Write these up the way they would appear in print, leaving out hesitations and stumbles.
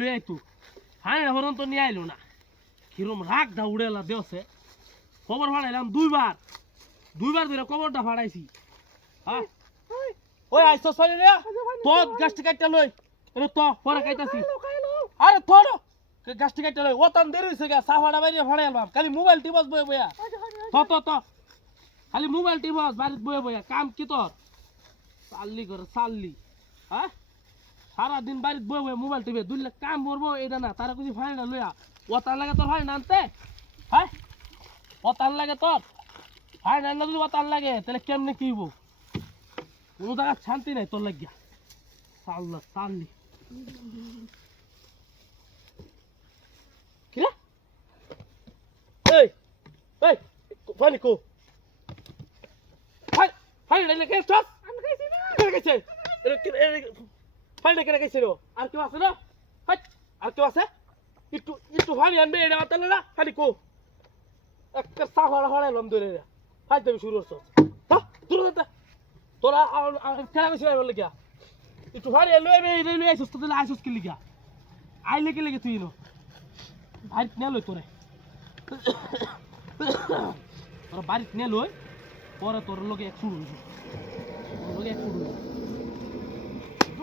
লই আইতু ফানি হরন তো নিয়ে আইলো না কিরম রাগ দা উড়েলা দেওছে খবর ফাড়াইলাম দুইবার ধরে খবরটা ফাড়াইছি হ্যাঁ ওই আইছো সরি রে তো গাছটি কাটতে লই এনে তো পরে কাইতাছি আরে থোড় গাছটি কাটতে লই ওতান দেরি হইছে গা সাফাড়া বাইরে ফাড়াইলাম খালি মোবাইল টিপস বয়ে বয়া তো খালি মোবাইল টিপস বাড়িতে বয়ে বয়া কাম কি তোর চাললি করে চাললি হ্যাঁ সারা দিন বাড়িতে বয়ে বয়ে মোবাইল টিপে দুইলে কাম করবো এটা না তারা কিছু ফাড়ি না লইয়া ওতান লাগে তোর ফাড়ি না আনতে হ্যাঁ ওতান লাগে তোর ফাড়ি না যদি ওতান লাগে তাহলে কেমনে কি হইব কোনো জায়গা শান্তি নাই তোর লাগিয়া চাল্লা চাললি কি রে এই এই পানি কো ফাড়ি না লেগে চল আমি খাইছি না কে খাইছে ফাড়ি কে খাইছে আর কেউ আছে না আর কেউ আছে একটু ফাড়ি আনবে এটা আতালে না ফাড়ি কো একটা সাফাড়া ফাড়াইলাম ধরে ফাড়ি দেবে শুরু করছ তোরা খেলা বেশি বলে গিয়া একটু ফাড়ি লই আইসস তো আইসস কি লিগা আইলে কি লেগে তুই নো বাড়িতে নিয়ে লই তোরে তোরা বাড়িতে নিয়ে লই পরে তোর লগে এক শুরু হইব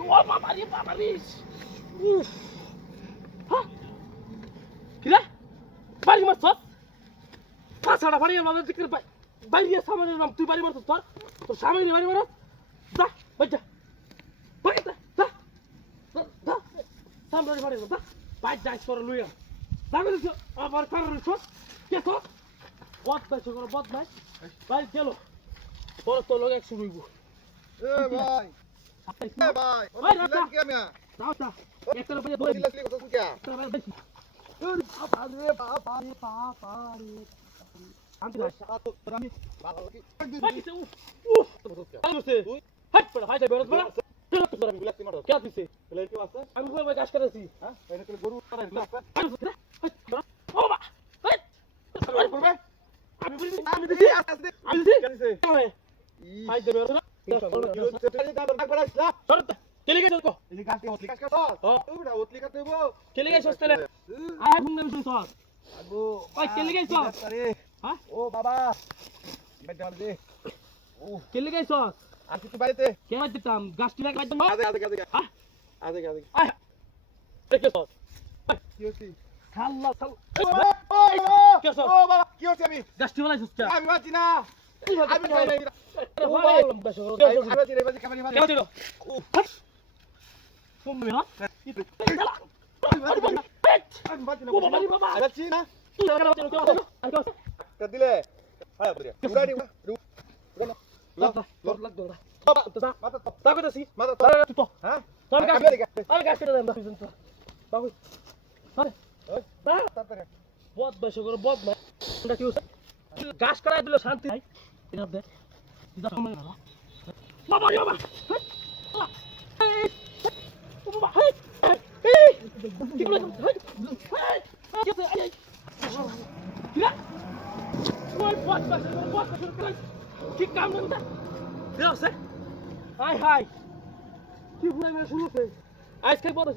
ও বাবা রে উফ হ্যাঁ কি রে বাড়ি মারছ পাছাড়া বাড়ি মারছ দিকের বাইরে সামনের নাম তুই বাড়ি মারছ তোর সামনে বাড়ি মারছ যা বাচ্চা সামনে বাড়ি মারছ বাইক যাইস করে লইয়া যাবে আবার কারণ কে তো বদ ভাই বাইক গেল পরে তোর লগে এক শুরু হইব ভাই একটা বাড়ি দই শান্তি ভাই আমি ভালো লাগি হাট পড়া হাই যাবে বড় আমি গুলাতে মারো কে দিছে বলে কি আছে আমি কই গাছ করেছি হ্যাঁ এটা কি গরু করে না ও বা এই পড়বে আমি দিছি আমি দিছি হাই যাবে বড় কেলে গেছ কো এই গাছটি হতলি কাজ করছ ওটা হতলি কাটতে হইব কেলে গেছ হস্তেলে আয় ঘুম নেম শুইছ আবু ওই কেলে গেছ হ্যাঁ ও বাবা বেটা দে ও কেলে গেছ আসি তো বাড়িতে কে মার দিতাম গাছটি না কাটতাম আদে হ্যাঁ আদে আয় দেখছ কি হইছে খাল্লা কি হইছে ও বাবা কি হইছে আমি গাছটি বলাইছস কে আমি বাঁচি না আমি পাই না ও বাবা আমি বাঁচি রে বাঁচি কামানি মারি কে হইলো তুমি না আমি বাঁচি না বাঁচি না তুই কে দিলে আয় বড়িয়া উড়ানি উড়ানো লাগ দো বাবা তো মাথা তা কইতাছি মাথা তো হ্যাঁ তোর গাছ আর গাছ কেটে দাম দাও তো বাবু আরে তা তাড়াতাড়ি বহুত বয়স করে বহুত না এটা কি হইছে গাছ কাটাই দিল শান্তি নাই এটা দে দিদা সময় না বাবা বাবা বাবা এই কি বলে কি কাম করতে দেওছে হাই কি ভুলে শুরু আজকে বড়